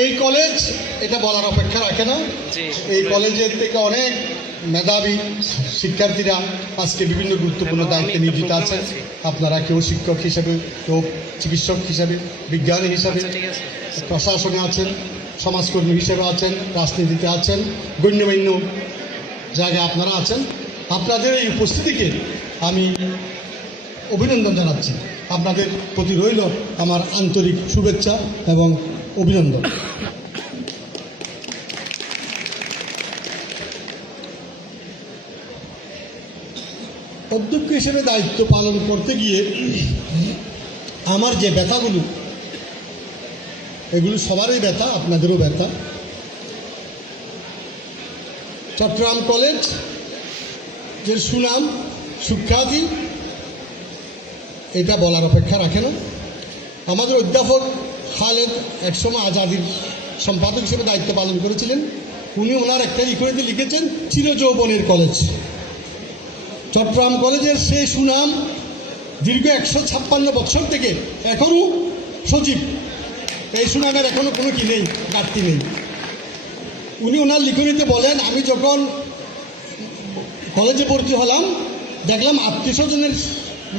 এই কলেজ এটা বলার অপেক্ষা রাখে না। এই কলেজের থেকে অনেক মেধাবী শিক্ষার্থীরা আজকে বিভিন্ন গুরুত্বপূর্ণ দায়িত্বে নিয়োজিত আছেন আপনারা কেউ শিক্ষক হিসাবে কেউ চিকিৎসক হিসাবে বিজ্ঞানী হিসাবে আচ্ছা প্রশাসনে আছেন সমাজকর্মী হিসেবে আছেন রাজনীতিতে আছেন গণ্যমান্য জায়গায় আপনারা আছেন। আপনাদের এই উপস্থিতিকে আমি অভিনন্দন জানাচ্ছি। আপনাদের প্রতি রইল আমার আন্তরিক শুভেচ্ছা এবং অভিনন্দন। অধ্যক্ষ হিসেবে দায়িত্ব পালন করতে গিয়ে আমার যে ব্যথাগুলো, এগুলো সবারই ব্যথা, আপনাদেরও ব্যথা। চট্টগ্রাম কলেজ যে সুনাম, সুখ্যাতি, এটা বলার অপেক্ষা রাখে না। আমাদের অধ্যাপক খালেদ একসময় আজাদির সম্পাদক হিসেবে দায়িত্ব পালন করেছিলেন। উনি ওনার একটা ইকোয়েতে লিখেছেন, চিরযৌবনের কলেজ। চট্টগ্রাম কলেজের সেই সুনাম দীর্ঘ একশো ছাপ্পান্ন বছর থেকে এখনও সচিব এই সুনামের এখনও কোনো কি নেই, ঘাটতি নেই। উনি ওনার লিখনীতে বলেন, আমি যখন কলেজে ভর্তি হলাম, দেখলাম আত্মীয় স্বজনের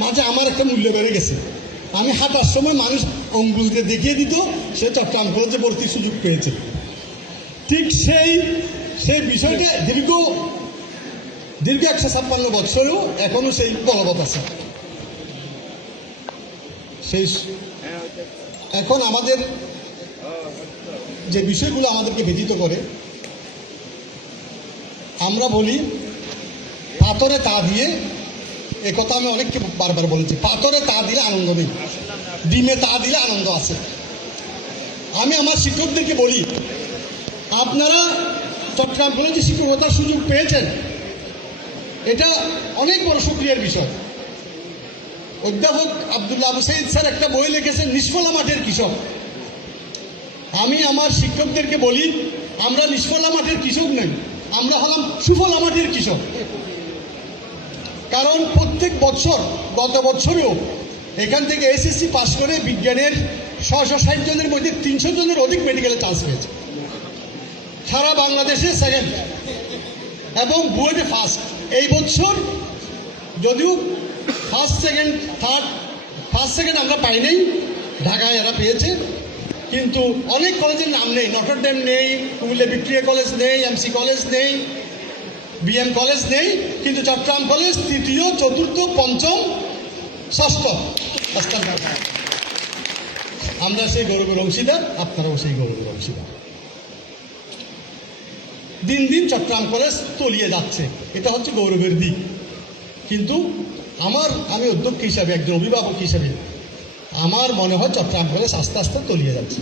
মাঝে আমার একটা মূল্য বেড়ে গেছে। আমি হাঁটার সময় মানুষ দিয়ে দেখিয়ে দিত, সে চট্টগ্রাম কলেজে ভর্তির সুযোগ পেয়েছে। ঠিক সেই সেই বিষয়টা দীর্ঘ দীর্ঘ একশো ছাপ্পান্ন বছরেও এখনও সেই বলবৎ আছে। সেই এখন আমাদের যে বিষয়গুলো আমাদেরকে ব্যথিত করে, আমরা বলি, পাথরে তা দিয়ে এ কথা আমি অনেককে বারবার বলেছি, পাথরে তা দিলে আনন্দ নেই। ডিমে তা দিলে আনন্দ আছে। আমি আমার শিক্ষকদেরকে বলি, আপনারা চট্টগ্রাম কলেজে শিক্ষকতার সুযোগ পেয়েছেন। এটা অনেক বড় সুক্রিয়ার বিষয়। অধ্যাপক আবদুল্লাহ আবু সাইদ স্যার একটা বই লিখেছেন, নিষ্ফলা মাঠের কৃষক। আমি আমার শিক্ষকদেরকে বলি, আমরা নিষ্ফলা মাঠের কৃষক নই, আমরা হলাম সুফলা মাঠের কৃষক। কারণ প্রত্যেক বছর, গত বছরেও এখান থেকে এসএসসি পাশ করে বিজ্ঞানের ছশো ষাট জনের মধ্যে তিনশো জনের অধিক মেডিকেলে চান্স পেয়েছে। সারা বাংলাদেশে সেকেন্ড এবং বুয়েটে ফার্স্ট এই বছর যদিও first second third first second আমরা পাই নাই, ঢাকায় এরা পেয়েছে। কিন্তু অনেক কলেজের নাম নেই। নটর ডেম নেই, কুমিল্লা ভিক্টোরিয়া কলেজ নেই এমসি কলেজ নেই বিএম কলেজ নেই। কিন্তু চট্টগ্রাম কলেজ তৃতীয়, চতুর্থ, পঞ্চম ষষ্ঠ। পায়। আমরা সেই গৌরবের অংশীদার, আপনারাও সেই গৌরবের অংশীদার। দিন দিন চট্টগ্রাম কলেজ তলিয়ে যাচ্ছে। এটা হচ্ছে গৌরবের দিক। কিন্তু আমার, আমি অধ্যক্ষ হিসাবে, একজন অভিভাবক হিসাবে, আমার মনে হয় চট্টগ্রাম কলেজ আস্তে আস্তে তলিয়ে যাচ্ছে।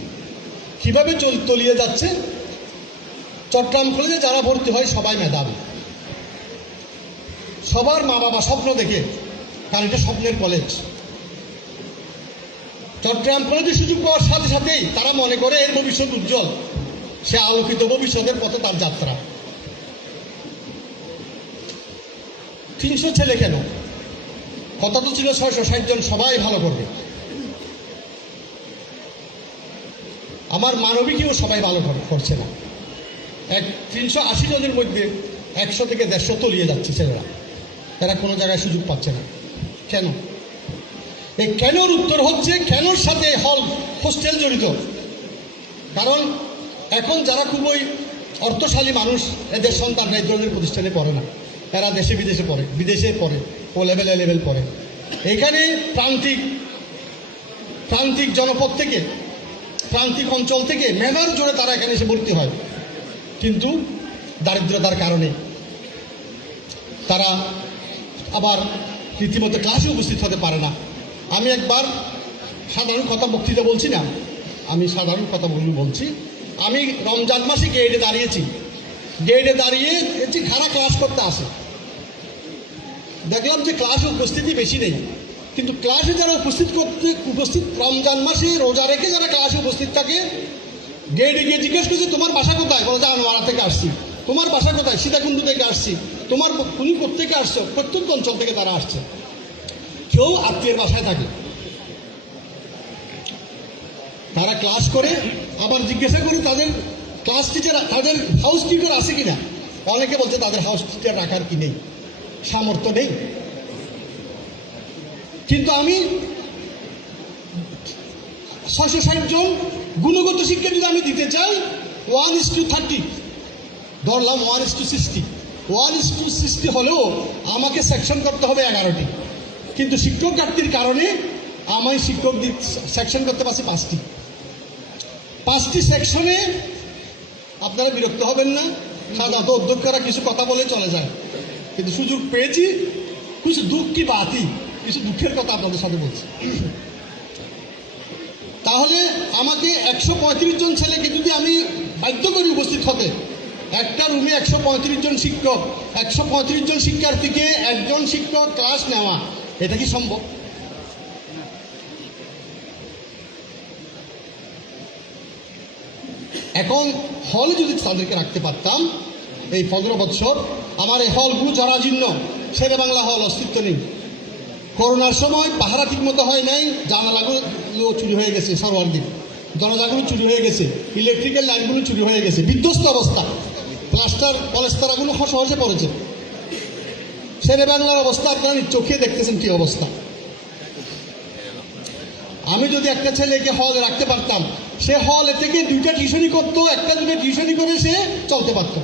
কীভাবে চল, তলিয়ে যাচ্ছে? চট্টগ্রাম কলেজে যারা ভর্তি হয় সবাই মেধাবী। সবার মা বাবা স্বপ্ন দেখে কারণ এটা স্বপ্নের কলেজ চট্টগ্রাম কলেজে সুযোগ পাওয়ার সাথে সাথেই তারা মনে করে এর ভবিষ্যৎ উজ্জ্বল। সে আলোকিত ভবিষ্যতের পথে তার যাত্রা। তিনশো ছেলে কেন? কথা তো ছিল ছয়শো ষাট জন, সবাই ভালো করবে। আমার মানবিকীও সবাই ভালো কর- করছে না। এক তিনশো আশি জনের মধ্যে একশো থেকে দেড়শো তলিয়ে যাচ্ছে ছেলেরা। এরা কোনো জায়গায় সুযোগ পাচ্ছে না। কেন? এই কেনর উত্তর হচ্ছে কেনর সাথে হল, হোস্টেল জড়িত। কারণ এখন যারা খুবই অর্থশালী মানুষ, এদের সন্তানরা এই ধরনের প্রতিষ্ঠানে পড়ে না। এরা দেশে বিদেশে পড়ে বিদেশে পড়ে, ও লেভেল এ লেভেল পড়ে। এখানে প্রান্তিক প্রান্তিক জনপদ থেকে, প্রান্তিক অঞ্চল থেকে মেধার জোরে তারা এখানে এসে ভর্তি হয়। কিন্তু দারিদ্রতার কারণে তারা আবার রীতিমতো ক্লাসে উপস্থিত হতে পারে না। আমি একবার সাধারণ কথা বক্তৃতা বলছি না, আমি সাধারণ কথা বলুন বলছি। আমি রমজান মাসে গেটে দাঁড়িয়েছি। গেটে দাঁড়িয়ে দেখছি খারা ক্লাস করতে আসে। দেখলাম যে ক্লাসে উপস্থিতি বেশি নেই। কিন্তু ক্লাসে যারা উপস্থিত করতে, উপস্থিত রমজান মাসে রোজা রেখে যারা ক্লাসে উপস্থিত থাকে গেটে গিয়ে জিজ্ঞেস করছে, তোমার বাসা কোথায়? বলে যে আমি মারা থেকে আসছি। তোমার বাসা কোথায়? সীতাকুণ্ড থেকে আসছি। তোমার তুমি কোথেকে আসছো প্রত্যন্ত অঞ্চল থেকে তারা আসছে। কেউ আত্মীয়ের বাসায় থাকে। তারা ক্লাস করে, আবার জিজ্ঞাসা করি তাদের ক্লাস টিচার তাদের হাউস টিচার আছে কিনা? অনেকে বলছে তাদের হাউস টিচার রাখার কি নেই? সামর্থ্য নেই। কিন্তু আমি ছয়শো ষাট জন গুণগত শিক্ষা যদি আমি দিতে চাই ওয়ান ইস টু থার্টি ধরলাম one is to sixty one is to sixty হলেও আমাকে সেকশন করতে হবে এগারোটি। কিন্তু শিক্ষক ঘাটতির কারণে আমি শিক্ষক সেকশন করতে পারছি পাঁচটি। পাঁচটি সেকশনে আপনারা বিরক্ত হবেন না। সাধারণত অধ্যক্ষরা কিছু কথা বলে চলে যায়। কিন্তু সুযোগ পেয়েছি কিছু দুঃখ কি বাতি? কিছু দুঃখের কথা আপনাদের সাথে বলছি। তাহলে আমাকে একশো পঁয়ত্রিশ জন ছেলেকে যদি আমি বাধ্য করি উপস্থিত হতে একটা রুমে একশো পঁয়ত্রিশ জন শিক্ষক। একশো পঁয়ত্রিশ জন শিক্ষার্থীকে একজন শিক্ষক ক্লাস নেওয়া, এটা কি সম্ভব? এখন হল যদি তাদেরকে রাখতে পারতাম, এই পনেরো বৎসর, আমার এই হলগুলো জরাজীর্ণ শেরে বাংলা হল অস্তিত্ব নেই। করোনার সময় পাহারা ঠিক মতো হয় নাই, জানালাগুলো চুরি হয়ে গেছে সরোয়ার দিন দরজাগুলো চুরি হয়ে গেছে ইলেকট্রিক্যাল লাইনগুলো চুরি হয়ে গেছে, বিধ্বস্ত অবস্থা। প্লাস্টার পলেস্তারাগুলো সহজে পড়েছে। শেরে বাংলার অবস্থা, আপনারা চোখে দেখতেছেন কি অবস্থা। আমি যদি একটা ছেলেকে হল রাখতে পারতাম, সে হল থেকে দুইটা টিউশনই করতো, একটা দুটো টিউশনই করে সে চলতে পারত।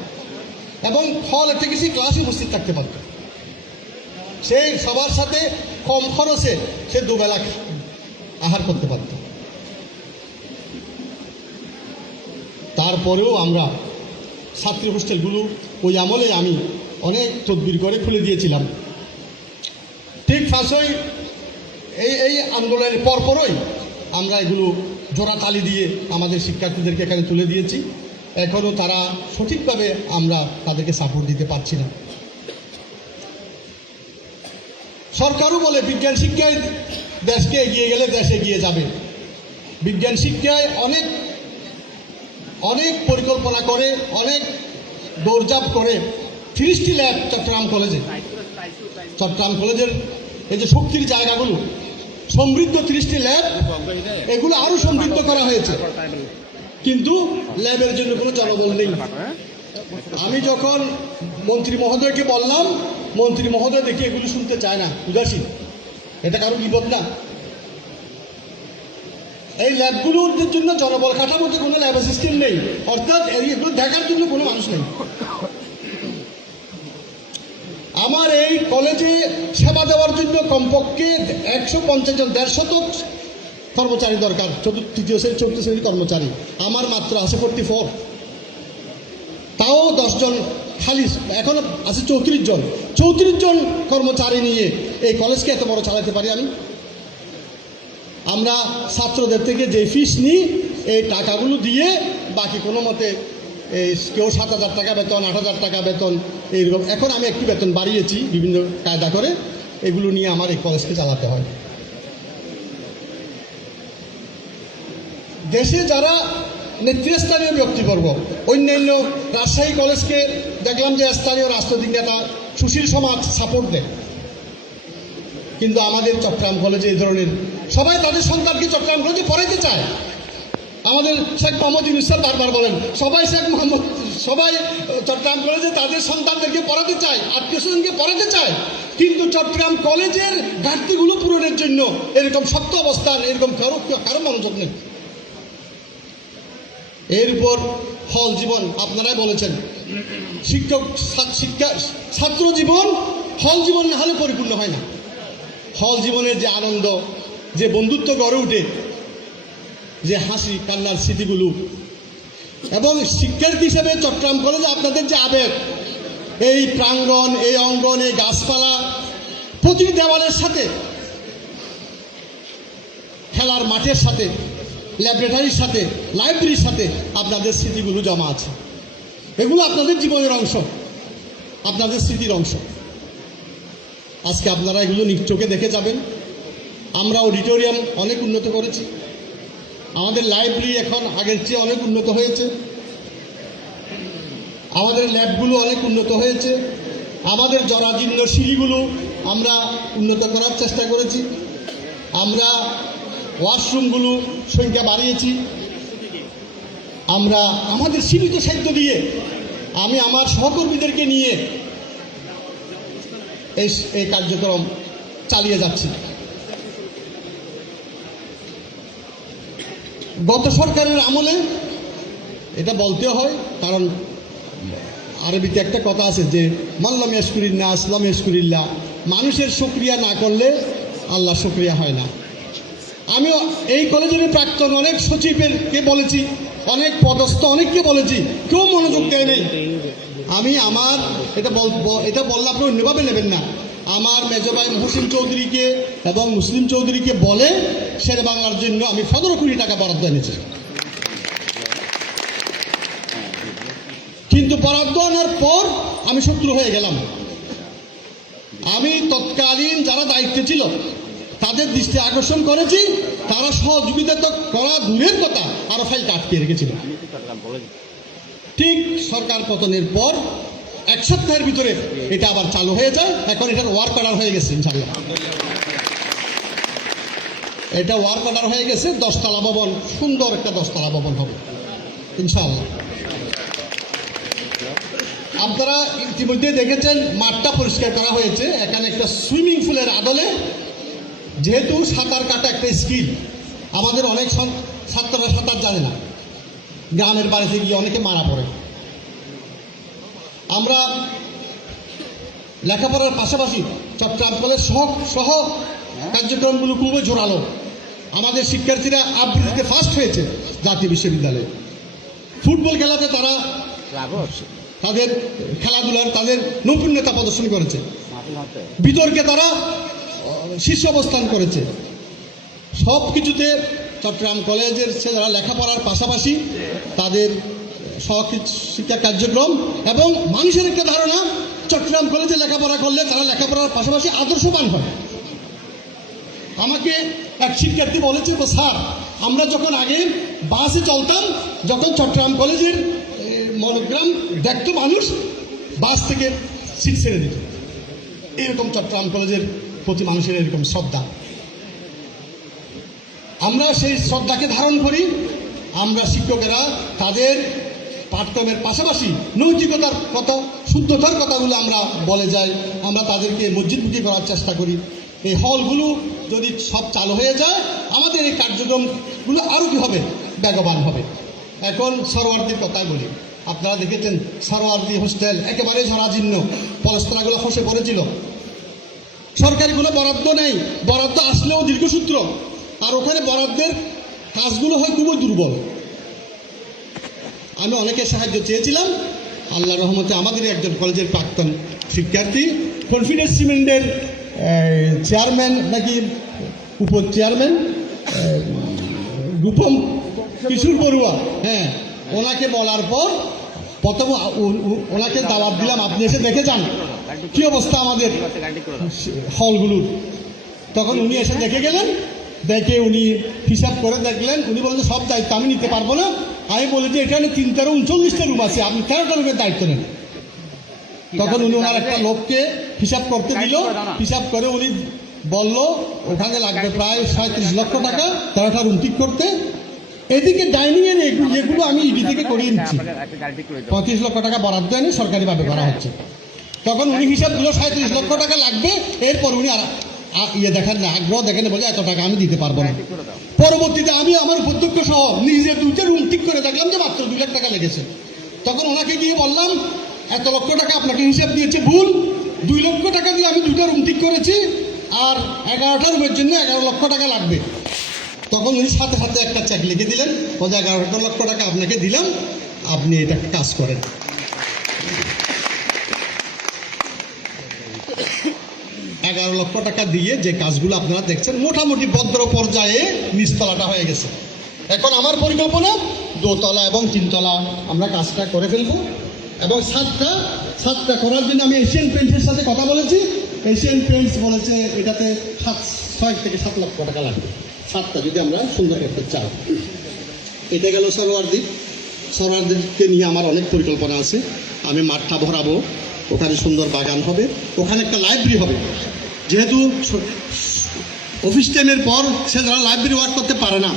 এবং হল থেকে সে ক্লাসে উপস্থিত থাকতে পারত। সে সবার সাথে কম খরচে সে দুবেলা আহার করতে পারত। তারপরেও আমরা ছাত্রী হোস্টেলগুলো ওই আমলে আমি অনেক তদবির করে খুলে দিয়েছিলাম। ঠিক ফাঁসই এই এই আন্দোলনের পরপরই আমরা এগুলো জোড়া তালি দিয়ে আমাদের শিক্ষার্থীদেরকে এখানে তুলে দিয়েছি। এখনও তারা সঠিকভাবে আমরা তাদেরকে সাপোর্ট দিতে পারছি না। সরকারও বলে বিজ্ঞান শিক্ষায় দেশকে এগিয়ে গেলে দেশ এগিয়ে যাবে। বিজ্ঞান শিক্ষায় অনেক অনেক পরিকল্পনা করে, অনেক দৌড়জাপ করে তিরিশটি ল্যাব চট্টগ্রাম কলেজে। চট্টগ্রাম কলেজের এই যে শক্তির জায়গাগুলো, সমৃদ্ধ তিরিশটি ল্যাব, এগুলো আরও সমৃদ্ধ করা হয়েছে। কিন্তু ল্যাবের জন্য কোনো জনবল নেই। আমি যখন মন্ত্রী মহোদয়কে বললাম, মন্ত্রী মহোদয় দেখি এগুলো শুনতে চায় না, উদাসীন। এটা কারও বিপদ না। এই ল্যাবগুলোর জন্য জনবল কাঠামোতে কোনো ল্যাব অ্যাসিস্ট্যান্ট নেই। অর্থাৎ এগুলো দেখার জন্য কোনো মানুষ নেই। আমার এই কলেজে সেবা দেওয়ার জন্য কমপক্ষে একশো পঞ্চাশ জন দেড় শতক কর্মচারী দরকার, চতুর্থ, তৃতীয় শ্রেণি চতুর্থ শ্রেণির কর্মচারী। আমার মাত্র আছে ফোর্টি ফোর তাও দশজন খালি, এখন আছে চৌত্রিশ জন। চৌত্রিশ জন কর্মচারী নিয়ে এই কলেজকে এত বড় চালাতে পারি আমি? আমরা ছাত্রদের থেকে যে ফিস নিই, এই টাকাগুলো দিয়ে বাকি কোনো মতে, এই কেউ সাত হাজার টাকা বেতন, আট হাজার টাকা বেতন, এইরকম। এখন আমি একটু বেতন বাড়িয়েছি বিভিন্ন কায়দা করে, এগুলো নিয়ে আমার এই কলেজকে চালাতে হয়। দেশে যারা নেতৃস্থানীয় ব্যক্তিবর্গ, অন্যান্য রাজশাহী কলেজকে দেখলাম যে স্থানীয় রাজনৈতিক নেতা সুশীল সমাজ সাপোর্ট দেয়। কিন্তু আমাদের চট্টগ্রাম কলেজে এই ধরনের সবাই তাদের সন্তানকে চট্টগ্রাম কলেজে পড়াইতে চায়। আমাদের শেখ মোহাম্মদ ইউনুস স্যার বারবার বলেন, সবাই শেখ মোহাম্মদ, সবাই চট্টগ্রাম কলেজে তাদের সন্তানদেরকে পড়াতে চায়, আত্মীয় স্বজনকে পড়াতে চায়। কিন্তু চট্টগ্রাম কলেজের ঘাটতিগুলো পূরণের জন্য এরকম শক্ত অবস্থান, এরকম কারও কারও মনোযোগ নেই। এর উপর হল জীবন, আপনারাই বলেছেন। শিক্ষক শিক্ষা, ছাত্র জীবন হল জীবন না হলে পরিপূর্ণ হয় না। হল জীবনের যে আনন্দ যে বন্ধুত্ব গড়ে উঠে, যে হাসি, কান্নার স্মৃতিগুলো। এবং শিক্ষার্থী হিসেবে চট্টগ্রাম কলেজে আপনাদের যে আবেগ, এই প্রাঙ্গণ, এই অঙ্গন, এই গাছপালা প্রতি দেওয়ালের সাথে, খেলার মাঠের সাথে, ল্যাবরেটরির সাথে, লাইব্রেরির সাথে আপনাদের স্মৃতিগুলো জমা আছে। এগুলো আপনাদের জীবনের অংশ, আপনাদের স্মৃতির অংশ। আজকে আপনারা এগুলো নিজ চোখে দেখে যাবেন। আমরা অডিটোরিয়াম অনেক উন্নত করেছি। আমাদের লাইব্রেরি এখন আগের চেয়ে অনেক উন্নত হয়েছে। আমাদের ল্যাবগুলো অনেক উন্নত হয়েছে। আমাদের জরাজীর্ণ সিঁড়িগুলো আমরা উন্নত করার চেষ্টা করেছি। আমরা ওয়াশরুমগুলো সংখ্যা বাড়িয়েছি। আমরা আমাদের সীমিত সাহিত্য দিয়ে আমি আমার সহকর্মীদেরকে নিয়ে এই কার্যক্রম চালিয়ে যাচ্ছি। গত সরকারের আমলে এটা বলতে হয়, কারণ আরবিতে একটা কথা আছে যে মাল্লাম ইয়াসকুরিল্লা আসলাম ইয়াসকুরিল্লা মানুষের শুক্রিয়া না করলে আল্লাহ শুক্রিয়া হয় না। আমিও এই কলেজের প্রাক্তন অনেক সচিবেরকে বলেছি, অনেক পদস্থ অনেককে বলেছি, কেউ মনোযোগ দেয় নেই। আমি আমার, এটা বল, এটা বললে আপনি অন্যভাবে নেবেন না। আমার মেজভাই মহসিন চৌধুরীকে এবং মুসলিম চৌধুরীকে বলে শের বাংলার জন্য আমি সতেরো কোটি টাকা বরাদ্দ এনেছি। কিন্তু বরাদ্দ আনার পর আমি শত্রু হয়ে গেলাম। আমি তৎকালীন যারা দায়িত্বে ছিল তাদের দৃষ্টি আকর্ষণ করেছি তারা সহযোগিতা তো করা দূরের কথা আরও ফাইলটা আটকে রেখেছিল। ঠিক সরকার পতনের পর এক সপ্তাহের ভিতরে এটা আবার চালু হয়ে যায়। এখন এটার ওয়ার্ক অর্ডার হয়ে গেছে ইনশাল্লাহ এটা ওয়ার্ক অর্ডার হয়ে গেছে, দশতলা ভবন, সুন্দর একটা দশতলা ভবন হবে ইনশাল্লাহ আপনারা ইতিমধ্যে দেখেছেন, মাঠটা পরিষ্কার করা হয়েছে। এখানে একটা সুইমিং পুলের আদলে, যেহেতু সাঁতার কাটা একটা স্কিল, আমাদের অনেক ছাত্ররা সাঁতার জানে না। গ্রামের বাড়িতে গিয়ে অনেকে মারা পড়ে। আমরা লেখাপড়ার পাশাপাশি চট্টগ্রাম কলেজ সহ সহ কার্যক্রমগুলো খুবই জোরালো। আমাদের শিক্ষার্থীরা আবৃত্তিতে ফার্স্ট হয়েছে জাতীয় বিশ্ববিদ্যালয়ে। ফুটবল খেলাতে তারা তাদের খেলাধুলার তাদের নৈপুণ্যতা প্রদর্শন করেছে। বিতর্কে তারা শীর্ষ অবস্থান করেছে। সব কিছুতে চট্টগ্রাম কলেজের ছেলেরা লেখাপড়ার পাশাপাশি তাদের শিক্ষা কার্যক্রম এবং মানুষের একটা ধারণা, চট্টগ্রাম কলেজে লেখাপড়া করলে তারা লেখাপড়ার পাশাপাশি আদর্শবান হয়। আমাকে এক শিক্ষার্থী বলেছে "তো স্যার, আমরা যখন আগে বাসে চলতাম, যখন চট্টগ্রাম কলেজের মনোগ্রাম দেখতো মানুষ, বাস থেকে সিট ছেড়ে দিত। এরকম চট্টগ্রাম কলেজের প্রতি মানুষের এরকম শ্রদ্ধা। আমরা সেই শ্রদ্ধাকে ধারণ করি, আমরা শিক্ষকেরা তাদের পাঠক্রমের পাশাপাশি নৈতিকতার কথা, শুদ্ধতার কথাগুলো আমরা বলে যাই, আমরা তাদেরকে মসজিদমুখী করার চেষ্টা করি। এই হলগুলো যদি সব চালু হয়ে যায়, আমাদের এই কার্যক্রমগুলো আরও কী হবে? বেগবান হবে। এখন সরোয়ারদের কথাই বলি। আপনারা দেখেছেন সরোয়ারদি হোস্টেল একেবারে ঝরাজীর্ণ পলস্তরাগুলো খসে পড়েছিল। সরকারি কোনো বরাদ্দ নেই। বরাদ্দ আসলেও দীর্ঘসূত্র। আর ওখানে বরাদ্দের কাজগুলো হয় খুবই দুর্বল। আমি অনেকের সাহায্য চেয়েছিলাম। আল্লাহ রহমতে আমাদের একজন কলেজের প্রাক্তন শিক্ষার্থী কনফিডেন্স সিমেন্টের চেয়ারম্যান নাকি উপ চেয়ারম্যান রূপম কিশোর বড়ুয়া। হ্যাঁ ওনাকে বলার পর প্রথম ওনাকে দাওয়াত দিলাম। আপনি এসে দেখে যান, কি অবস্থা আমাদের হলগুলোর। তখন উনি এসে দেখে গেলেন, দেখে উনি হিসাব করে দেখলেন। উনি বললেন, সব দায়িত্ব আমি নিতে পারব না। আমি বলি যে এখানে তিন তেরো উনচল্লিশটা রুম আছে আপনি তেরোটা রুমের দায়িত্ব নেন। তখন উনি ওনার একটা লোককে হিসাব করতে দিল হিসাব করে উনি বলল ওখানে লাগবে প্রায় সাঁত্রিশ লক্ষ টাকা তেরোটা রুম ঠিক করতে। এদিকে ডাইনিং এর এগুলো যেগুলো আমি ইডি থেকে করিয়ে নিচ্ছি। পঁয়ত্রিশ লক্ষ টাকা বরাদ্দ এনে সরকারিভাবে করা হচ্ছে। তখন উনি হিসাব দিল সাঁত্রিশ লক্ষ টাকা লাগবে। এরপর উনি আর ইয়ে দেখেন না আগ্রহ দেখেন বলে এত টাকা আমি দিতে পারব না। পরবর্তীতে আমি আমার প্রত্যক্ষ সহ নিজে দুইটা রুম ঠিক করে দেখলাম যে মাত্র দুই লাখ টাকা লেগেছে। তখন ওনাকে গিয়ে বললাম, এত লক্ষ টাকা আপনাকে হিসাব দিয়েছে, ভুল। দুই লক্ষ টাকা দিয়ে আমি দুটো রুম ঠিক করেছি, আর এগারোটা রুমের জন্য এগারো লক্ষ টাকা লাগবে। তখন উনি সাথে সাথে একটা চেক লিখে দিলেন বলছে এগারোটা লক্ষ টাকা আপনাকে দিলাম, আপনি এটা কাজ করেন। এগারো লক্ষ টাকা দিয়ে যে কাজগুলো আপনারা দেখছেন, মোটামুটি ভদ্র পর্যায়ে নিচতলাটা হয়ে গেছে। এখন আমার পরিকল্পনা, দোতলা এবং তিনতলা আমরা কাজটা করে ফেলব। এবং সাতটা সাতটা করার জন্য আমি এশিয়ান পেন্টসের সাথে কথা বলেছি। এশিয়ান পেন্টস বলেছে, এটাতে সাত, ছয় থেকে সাত লক্ষ টাকা লাগবে। সাতটা যদি আমরা সুন্দর করতে চাই এটা গেল সরোয়ারদ্বীপ সরোয়ারদ্বীপকে নিয়ে আমার অনেক পরিকল্পনা আছে। আমি মাঠটা ভরাবো, ওখানে সুন্দর বাগান হবে, ওখানে একটা লাইব্রেরি হবে। যেহেতু অফিস টাইমের পর সে যারা লাইব্রেরি ওয়ার্ক করতে পারে না,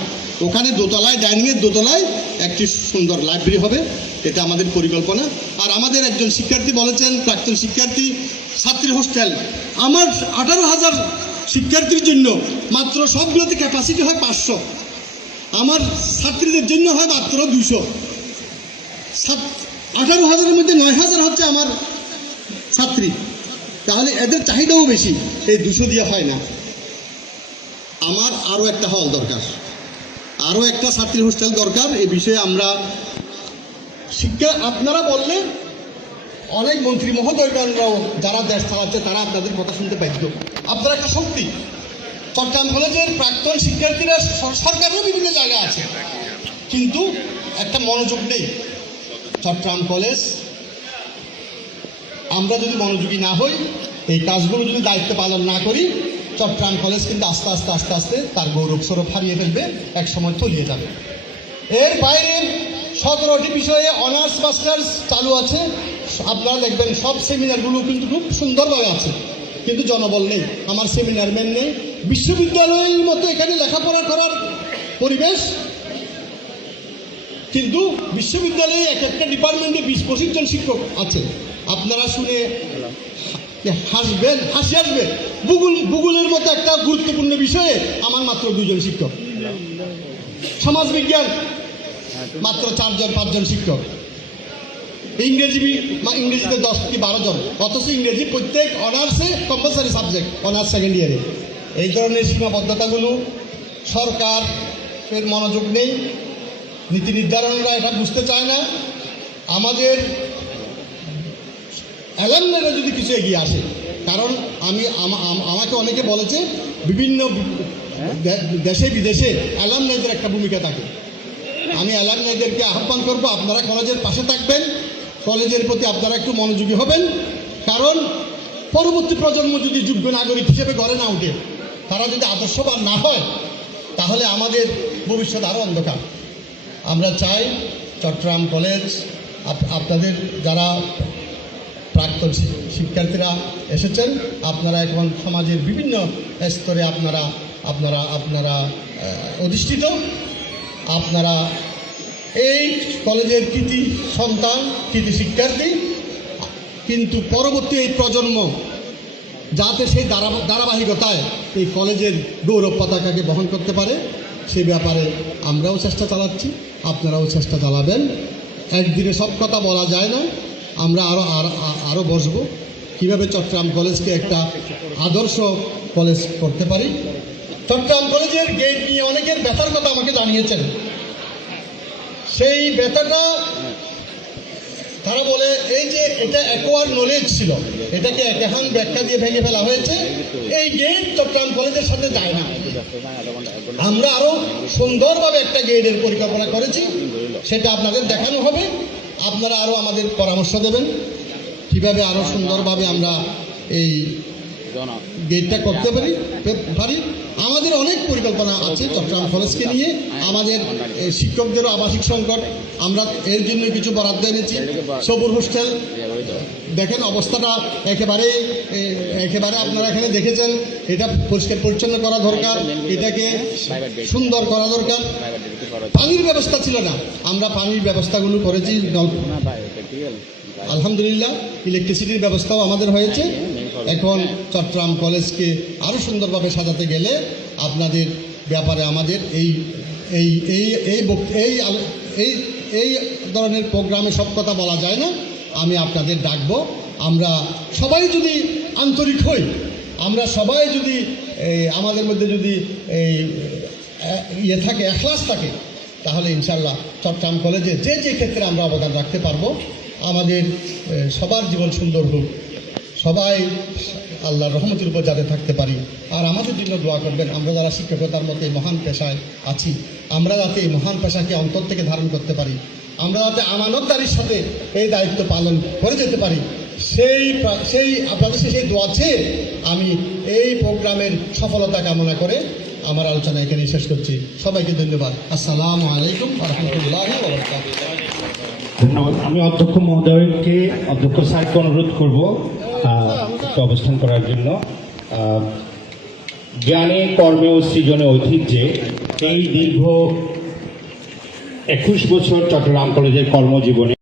ওখানে দোতলায় ডাইনিংয়ের দোতলায় একটি সুন্দর লাইব্রেরি হবে, এটা আমাদের পরিকল্পনা। আর আমাদের একজন শিক্ষার্থী বলেছেন, প্রাক্তন শিক্ষার্থী, ছাত্রী হোস্টেল আমার আঠারো হাজার শিক্ষার্থীর জন্য মাত্র সবগুলোতে ক্যাপাসিটি হয় পাঁচশো। আমার ছাত্রীদের জন্য হয় মাত্র দুশো সাত আঠারো হাজারের মধ্যে নয় হাজার হচ্ছে আমার ছাত্রী। তাহলে এদের চাহিদাও বেশি। এই দুশো দিয়ে হয় না। আমার আরও একটা হল দরকার। আরও একটা ছাত্রী হোস্টেল দরকার। এ বিষয়ে আমরা শিক্ষা, আপনারা বললে অনেক মন্ত্রী মহোদয়গণরাও যারা দেশ চালাচ্ছে, তারা আপনাদের কথা শুনতে বাধ্য। আপনারা একটা শক্তি। চট্টগ্রাম কলেজের প্রাক্তন শিক্ষার্থীরা সর- সরকারেরও বিভিন্ন জায়গায় আছে। কিন্তু একটা মনোযোগ নেই। চট্টগ্রাম কলেজ আমরা যদি মনোযোগী না হই, এই কাজগুলো যদি দায়িত্ব পালন না করি, চট্টগ্রাম কলেজ কিন্তু আস্তে আস্তে আস্তে আস্তে তার গৌরব স্বরূপ হারিয়ে ফেলবে এক সময় তলিয়ে যাবে। এর বাইরে সতেরোটি বিষয়ে অনার্স, মাস্টার্স চালু আছে। আপনারা দেখবেন সব সেমিনারগুলো কিন্তু খুব সুন্দরভাবে আছে, কিন্তু জনবল নেই। আমার সেমিনার ম্যান নেই। বিশ্ববিদ্যালয়ের মতো এখানে লেখাপড়া করার পরিবেশ, কিন্তু বিশ্ববিদ্যালয়ে এক একটা ডিপার্টমেন্টে বিশ পঁচিশ জন শিক্ষক আছে। আপনারা শুনে হাসবেন, হাসি আসবে। ভূগোল, ভূগোলের মতো একটা গুরুত্বপূর্ণ বিষয়ে আমার মাত্র দুজন শিক্ষক। সমাজবিজ্ঞান মাত্র চারজন, পাঁচজন শিক্ষক। ইংরেজি ইংরেজিতে দশ কি বারো জন। অথচ ইংরেজি প্রত্যেক অনার্সে কম্পালসারি সাবজেক্ট অনার্স সেকেন্ড ইয়ারে এই ধরনের সীমাবদ্ধতাগুলো সরকার এর মনোযোগ নেই। নীতি নির্ধারণরা এটা বুঝতে চায় না। আমাদের অ্যালামনাইরা যদি কিছু এগিয়ে আসে, কারণ আমি আমাকে অনেকে বলেছে, বিভিন্ন দেশে বিদেশে অ্যালামনাইদের একটা ভূমিকা থাকে। আমি অ্যালামনাইদেরকে আহ্বান করব, আপনারা কলেজের পাশে থাকবেন, কলেজের প্রতি আপনারা একটু মনোযোগী হবেন, কারণ পরবর্তী প্রজন্ম যদি যোগ্য নাগরিক হিসেবে গড়ে না ওঠে, তারা যদি আদর্শবান না হয়, তাহলে আমাদের ভবিষ্যৎ আরও অন্ধকার। আমরা চাই চট্টগ্রাম কলেজ, আপ- আপনাদের যারা প্রাক্তন শিক্ষার্থীরা এসেছেন। আপনারা এখন সমাজের বিভিন্ন স্তরে আপনারা আপনারা আপনারা অধিষ্ঠিত। আপনারা এই কলেজের কৃতি সন্তান, কৃতি শিক্ষার্থী। কিন্তু পরবর্তী এই প্রজন্ম যাতে সেই ধারা ধারাবাহিকতায় এই কলেজের গৌরব পতাকাকে বহন করতে পারে, সে ব্যাপারে আমরাও চেষ্টা চালাচ্ছি। আপনারাও চেষ্টা চালাবেন। একদিনে সব কথা বলা যায় না। আমরা আরও আরও বসবো। কীভাবে চট্টগ্রাম কলেজকে একটা আদর্শ কলেজ করতে পারি? চট্টগ্রাম কলেজের গেট নিয়ে অনেকের ব্যথার কথা আমাকে জানিয়েছেন। সেই ব্যথাটা তারা বলে, এই যে এটা অ্যাকোয়ার নলেজ ছিল, এটাকে একাহান ব্যাখ্যা দিয়ে ভেঙে ফেলা হয়েছে, এই গেট চট্টগ্রাম কলেজের সাথে যায় না। আমরা আরও সুন্দরভাবে একটা গেটের পরিকল্পনা করেছি, সেটা আপনাদের দেখানো হবে। আপনারা আরও আমাদের পরামর্শ দেবেন। কীভাবে আরও সুন্দরভাবে আমরা এই গেটটা করতে পারি পারি। আমাদের অনেক পরিকল্পনা আছে চট্টগ্রাম কলেজকে নিয়ে। আমাদের শিক্ষকদেরও আবাসিক সংকট। আমরা এর জন্য কিছু বরাদ্দ এনেছি। সবুর হোস্টেল। দেখেন অবস্থাটা একেবারে একেবারে আপনারা এখানে দেখেছেন। এটা পরিষ্কার পরিচ্ছন্ন করা দরকার। এটাকে সুন্দর করা দরকার। পানির ব্যবস্থা ছিল না। আমরা পানির ব্যবস্থাগুলো করেছি আলহামদুলিল্লাহ ইলেকট্রিসিটির ব্যবস্থাও আমাদের হয়েছে। এখন চট্টগ্রাম কলেজকে আরও সুন্দরভাবে সাজাতে গেলে আপনাদের ব্যাপারে আমাদের এই এই এই এই এই এই এই ধরনের প্রোগ্রামে সব কথা বলা যায় না। আমি আপনাদের ডাকবো। আমরা সবাই যদি আন্তরিক হই, আমরা সবাই যদি আমাদের মধ্যে যদি এই ইয়ে থাকে, এখলাস থাকে তাহলে ইনশাল্লাহ চট্টগ্রাম কলেজে যে যে ক্ষেত্রে আমরা অবদান রাখতে পারব, আমাদের সবার জীবন সুন্দর হোক। সবাই আল্লাহর রহমতের উপর যাতে থাকতে পারি। আর আমাদের জন্য দোয়া করবেন, আমরা যারা শিক্ষকতার মতো এই মহান পেশায় আছি, আমরা যাতে এই মহান পেশাকে অন্তর থেকে ধারণ করতে পারি। আমরা যাতে আমানতদারির সাথে এই দায়িত্ব পালন করে যেতে পারি। সেই সেই আপনাদের সেই দোয়া চেয়ে আমি এই প্রোগ্রামের সফলতা কামনা করে আমার আলোচনা এখানে শেষ করছি। সবাইকে ধন্যবাদ। আসসালামু আলাইকুম রহমতুল্লাহ ধন্যবাদ। আমি অধ্যক্ষ মহোদয়কে, অধ্যক্ষ স্যারকে অনুরোধ করব অবস্থান করার জন্য। জ্ঞানে, কর্মে ও সৃজনে ঐতিহ্যে এই দীর্ঘ একুশ বছর চট্টগ্রাম কলেজের কর্মজীবনে